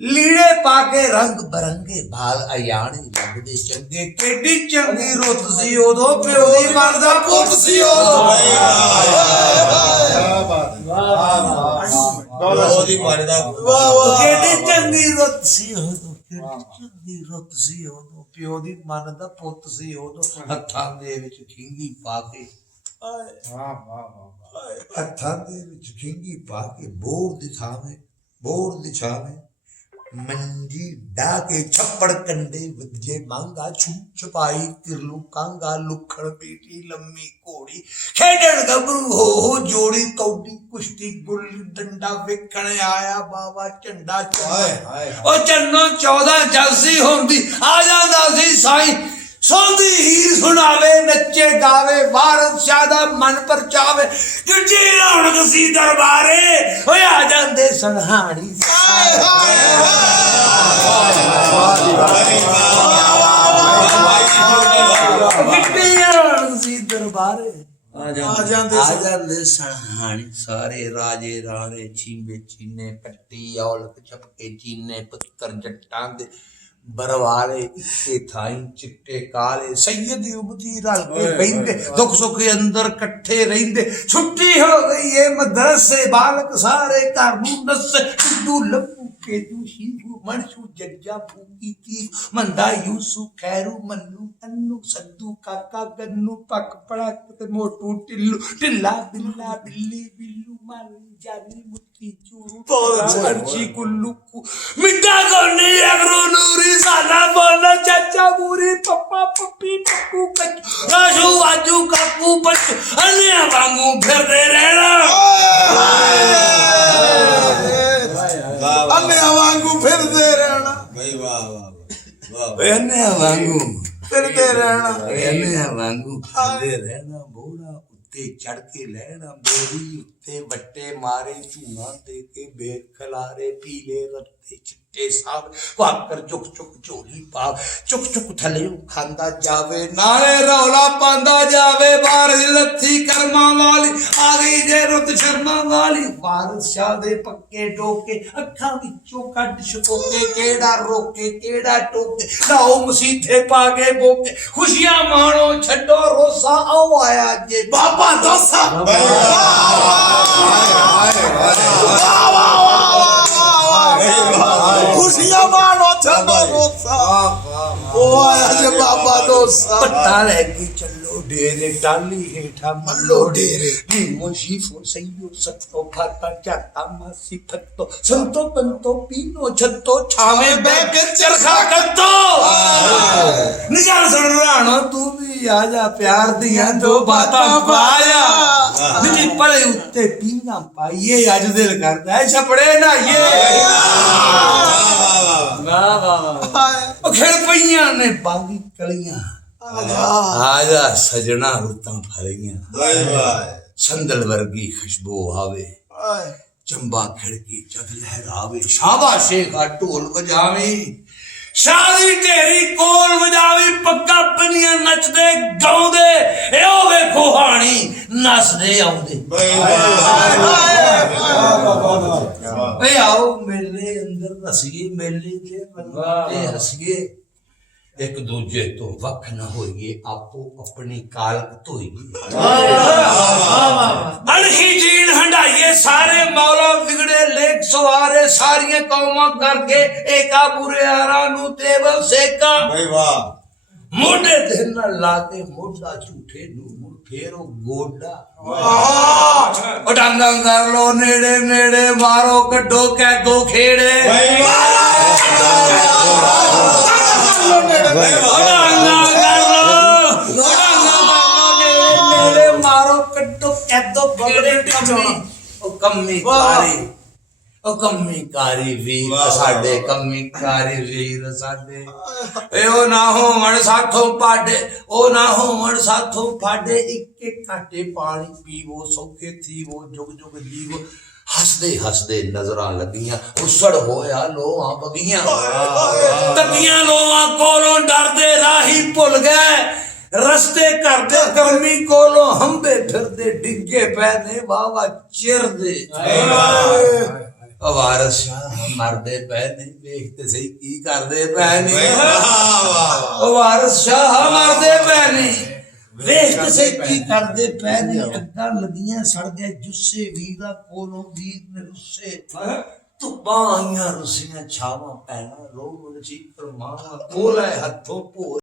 ਲੀੜੇ ਪਾ ਕੇ ਰੰਗ ਬਰੰਗੇ ਬਾਲ ਅਯਾਣੇ ਲੱਗਦੇ ਚੰਗੇ ਕਿੱਡੀ ਚੰਗੀ ਰੁੱਤ ਸੀ ਉਦੋਂ ਪਿਓ ਦੀ ਮਨ ਦਾ ਪੁੱਤ ਸੀ ਉਦੋਂ ਕਿੱਡੀ ਚੰਗੀ ਰੁੱਤ ਸੀ ਉਦੋਂ ਚੰਗੀ ਰੁੱਤ ਸੀ ਉਦੋਂ ਪਿਓ ਦੀ ਮਨ ਦਾ ਪੁੱਤ ਸੀ ਉਦੋਂ ਹੱਥਾਂ ਦੇ ਵਿੱਚ ਖਿੰਗੀ ਪਾ ਕੇ ਹੱਥਾਂ ਦੇ ਵਿੱਚ ਖਿੰਗੀ ਪਾ ਕੇ ਬੋੜ ਦੀ ਛਾਵੇਂ ਮੰਜੀ ਡਾ ਕੇ ਛੱਪੜ ਕੰਡੇ ਵੱਜੇ ਮੰਗਾ ਛੁਪਾਈ ਕਿਰਲੂ ਕਾਂਗਾ ਲੁਖੜ ਬੇਟੀ ਲੰਮੀ ਘੋੜੀ ਖੇਡਣ ਗੱਭਰੂ ਹੋ ਜੋੜੀ ਕੌਡੀ ਕੁਸ਼ਤੀ ਗੁੱਲੀ ਡੰਡਾ ਵੇਖਣ ਆਇਆ ਬਾਬਾ ਝੰਡਾ ਚੜਾਏ ਉਹ ਚੰਨੋ 14 ਜਲਸੀ ਹੁੰਦੀ ਆ ਜਾਂਦਾ ਸੀ ਸਾਈਂ ਸੋਂਦੀ ਹੀਰ ਸੁਣਾਵੇ ਨੱਚੇ ਗਾਵੇ ਭਾਰਤ ਸ਼ਾਹ ਦਾ ਮਨ ਪਰਚਾਵੇ ਜਿੱਡੀ ਰੌਣਕ ਸੀ ਦਰਬਾਰੇ ਹੋਏ ਆ ਜਾਂਦੇ ਸੰਹਾਣੀ ਜਿੱਡੀ ਰੌਣਕ ਸੀ ਦਰਬਾਰੇ ਆ ਜਾਂਦੇ ਸੰਹਾਣੀ ਸਾਰੇ ਰਾਜੇ ਰਾਣੇ ਛੀਂਬੇ ਚੀਨੇ ਪੱਟੀ ਔਲਖ ਛਪਕੇ ਚੀਨੇ ਪੁੱਤਰ ਜੱਟਾਂ ਦੇ ਬਰਵਾਲੇ ਇੱਕੇ ਥਾਈ ਚਿੱਟੇ ਕਾਲੇ ਸੈਯਦ ਉਬਦੀ ਰਲ ਕੇ ਬਹਿੰਦੇ ਦੁੱਖ ਸੁੱਖ ਅੰਦਰ ਇਕੱਠੇ ਰਹਿੰਦੇ ਛੁੱਟੀ ਹੋ ਗਈ ਏ ਮਦਰਸੇ ਬਾਲਕ ਸਾਰੇ ਘਰ ਨੂੰ ਨੱਸੇ ਟੁੱਡੂ ਲੱਭੂ ਕੇ ਸ਼ੀਫੂ ਮਨਸ਼ੂ ਜੱਜਾ ਫੂਕੀ ਤੀ ਮੰਦਾ ਯੂਸੂ ਖੈਰੂ ਮੰਨੂ ਅੰਨੂ ਸੱਦੂ ਕਾਕਾ ਗੰਨੂ ਪੱਕ ਪੜਕ ਤੇ ਮੋਟੂ ਟਿੱਲੂ ਢਿੱਲਾ ਬਿੱਲਾ ਬਿੱਲੀ ਬਿੱਲੂ ਮਾਲੀ ਜਾਨੀ ਮੁੱਠੀ ਚੂਰੂ ਅਰਚੀ ਕੁੱਲੂ ਮਿੱਟਾ ਕੋਨੀ ਅਗਰੂ ਨੂਰੀ ਸਾਡਾ ਬੋਲ ਚਾਚਾ ਬੂਰੀ ਪੱਪਾ ਪੱਪੀ ਪੱਕੂ ਕੱਚੂ ਰਾਜੂ ਆਜੂ ਕਾਕੂ ਬੱਚੂ ਅੰਨਿਆਂ ਵਾਂਗੂ ਫਿਰਦੇ ਰਹਿਣਾ ਅੰਨਿਆਂ ਵਾਂਗੂ ਫਿਰਦੇ ਰਹਿਣਾ ਬਈ ਵਾਹ ਵਾਹ ਅੰਨਿਆਂ ਵਾਂਗੂ ਫਿਰਦੇ ਰਹਿਣਾ ਅੰਨਿਆਂ ਵਾਂਗੂ ਫਿਰਦੇ ਰਹਿਣਾ ਬੋੜਾ ਉੱਤੇ ਚੜ ਕੇ ਲੈਣਾ ਬੋਰੀ ਉੱਤੇ ਵੱਟੇ ਮਾਰੇ ਝੂਣਾ ਦੇ ਕੇ ਬੇਰ ਖਲਾਰੇ ਪੀਲੇ ਰੱਤੇ ਚਿੱਟੇ ਸਾਬ ਵਾਕਰ ਚੁੱਕ ਚੁੱਕ ਝੋਲੀ ਪਾ ਚੁੱਕ ਚੁੱਕ ਥੱਲੇ ਖਾਂਦਾ ਜਾਵੇ ਨਾਲੇ ਰੌਲਾ ਪਾਉਂਦਾ ਜਾਵੇ ਬਾਰਿਸ਼ ਲੱਥੀ ਕਰਮਾਂ ਵਾਲੀ ਆ ਗਈ ਜੇ ਰੁੱਤ ਸ਼ਰਮਾਂ ਵਾਲੀ ਵਾਰਿਸ ਸ਼ਾਹ ਦੇ ਪੱਕੇ ਟੋਕੇ ਅੱਖਾਂ ਵਿੱਚੋਂ ਕੱਢ ਛੋਕੇ ਕਿਹੜਾ ਰੋਕੇ ਕਿਹੜਾ ਟੋਕੇ ਲਾਓ ਮਸੀਥੇ ਪਾ ਕੇ ਬੋਕੇ ਖੁਸ਼ੀਆਂ ਮਾਣੋ ਛੱਡੋ ਰੋਸਾ ਆਓ ਆਇਆ ਜੇ ਬਾਬਾ ਦੋਸਾ ਖੁਸ਼ੀਆਂ ਮਾਣੋ ਛੱਡੋ ਰੋਸਾ ਉਹ ਆਇਆ ਜੇ ਬਾਬਾ ਦੋਸਾ ਪੱਟਾ ਲੈ ਕੇ ਚੱਲੋ ਡੇਰੇ ਟਾਲੀ ਹੇਠਾ ਮੱਲੋ ਡੇਰੇ ਨੀਮੋ ਸ਼ੀਫੋ ਸਈਓ ਸੱਤੋ ਫਾਟਾ ਝਾਟਾ ਮਾਸੀ ਫੱਤੋ ਸੰਤੋ ਪੰਤੋ ਪੀਨੋ ਛੱਤੋ ਛਾਵੇਂ ਬਹਿ ਕੇ ਚਰਖਾ ਕੱਤੋ ਨਿਗਾਹ ਸੁਣ ਰਾਣੋ ਤੂੰ ਵੀ ਆ ਜਾ ਪਿਆਰ ਦੀਆਂ ਦੋ ਬਾਤਾਂ ਪਾਇਆ ਨੀ ਪਲੇ ਉੱਤੇ ਪੀਂਘਾਂ ਪਾਈਏ ਅੱਜ ਦਿਲ ਕਰਦਾ ਹੈ ਛਪੜੇ ਨਾਈਏ ਵਾਹ ਵਾਹ ਉਹ ਖੇੜ ਪਈਆਂ ਨੇ ਬਾਗੀ ਕਲੀਆਂ ਆਜਾ ਸਜਣਾ ਰੁੱਤਾਂ ਫਲੀਆਂ ਸੰਦਲ ਵਰਗੀ ਖੁਸ਼ਬੂ ਆਵੇ ਚੰਬਾ ਖਿੜਕੀ ਜਦ ਲਹਿਰਾਵੇ ਸ਼ਾਬਾਸ਼ ਸ਼ੇਖਾ ਢੋਲ ਵਜਾਵੇ ਸ਼ਾਦੀ ਢੇਰੀ ਕੋਲ ਵਜਾਵੇ ਪੱਕਾ ਬਨੀਆਂ ਨੱਚਦੇ ਗਾਉਂਦੇ ਇਹੋ ਵੇਖੋ ਹਾਣੀ ਨੱਚਦੇ ਆਉਂਦੇ ਓਏ ਆਓ ਮੇਲੇ ਅੰਦਰ ਹੱਸੀਏ ਮੇਲੇ ਤੇ ਹੱਸੀਏ ਇੱਕ ਦੂਜੇ ਤੋਂ ਵੱਖ ਨਾ ਹੋਈਏ ਆਪੋ ਆਪਣੀ ਕਾਲਕ ਧੋਈਏ ਅਣਹੀ ਜੀਣ ਹੰਡਾਈਏ ਸਾਰੇ ਮੌਲਾ ਵਿਗੜੇ ਲੇਖ ਸਵਾਰੇ ਸਾਰੀਆਂ ਕੌਮਾਂ ਕਰਕੇ ਏਕਾ ਬੁਰਿਆਰਾਂ ਨੂੰ ਤੇਵਲ ਸੇਕਾ ਮੋਢੇ ਤੇ ਨਾਲ ਲਾ ਕੇ ਮੋਢਾ ਝੂਠੇ ਨੂੰ ਮੁੜ ਫੇਰੋ ਗੋਡਾ ਉਹ ਡਾਂਗਾ ਕਰ ਲੋ ਨੇੜੇ ਨੇੜੇ ਮਾਰੋ ਕੱਢੋ ਕੈਦੋ ਖੇੜੇ ਮਾਰੋ ਕੱਢੋ ਕੈਦੋ ਖੇੜੇ ਉਹ ਕੰਮੀ ਕਾਰੀ ਵੀਰ ਸਾਡੇ ਕੰਮੀ ਕਾਰੀ ਵੀਰ ਸਾਡੇ ਉਹ ਨਾ ਹੋਵਣ ਸਾਥੋਂ ਪਾਡੇ ਉਹ ਨਾ ਹੋਵਣ ਸਾਥੋਂ ਪਾਡੇ ਇੱਕ ਇੱਕ ਘਾਟੇ ਪਾਣੀ ਪੀਵੋ ਸੌਖੇ ਥੀਵੋ ਜੁਗ ਜੁਗ ਜੀਵੋ ਹੱਸਦੇ ਹੱਸਦੇ ਨਜ਼ਰਾਂ ਲੱਗੀਆਂ ਉਸੜ ਹੋਇਆ ਲੋਹਾਂ ਵਗੀਆਂ ਤੱਕੀਆਂ ਲੋਹਾਂ ਕੋਲੋਂ ਡਰਦੇ ਰਾਹੀ ਭੁੱਲ ਗਏ ਰਸਤੇ ਕਰਦੇ ਗਰਮੀ ਕੋਲੋਂ ਹੰਬੇ ਫਿਰਦੇ ਡਿੱਗੇ ਪੈ ਨੇ ਵਾਵਾ ਚਿਰਦੇ ਵਾਰਸ ਸ਼ਾਹ ਮਰਦੇ ਪਏ ਨੇ, ਵੇਖ ਤੇ ਸਹੀ ਕੀ ਕਰਦੇ ਪਏ ਨੇ। ਵਾਰਸ ਸ਼ਾਹ ਮਰਦੇ ਪਏ ਨੇ, ਵੇਖ ਤੇ ਸਹੀ ਕੀ ਕਰਦੇ ਪਏ ਨੇ। ਅੱਗਾਂ ਲੱਗੀਆਂ ਸੜ ਗਏ ਜੁੱਸੇ, ਵੀਰਾ ਕੋਲੋਂ ਵੀਰ ਨੇ ਰੁੱਸੇ। ਧੁੱਪਾਂ ਆਈਆਂ ਰੁੱਸੀਆਂ, ਛਾਵਾਂ ਪੈਣਾ ਰੋਣ ਸੀ ਪਰਮਾਵਾ, ਕੋਲ ਹੈ ਹੱਥੋਂ ਭੋਰ।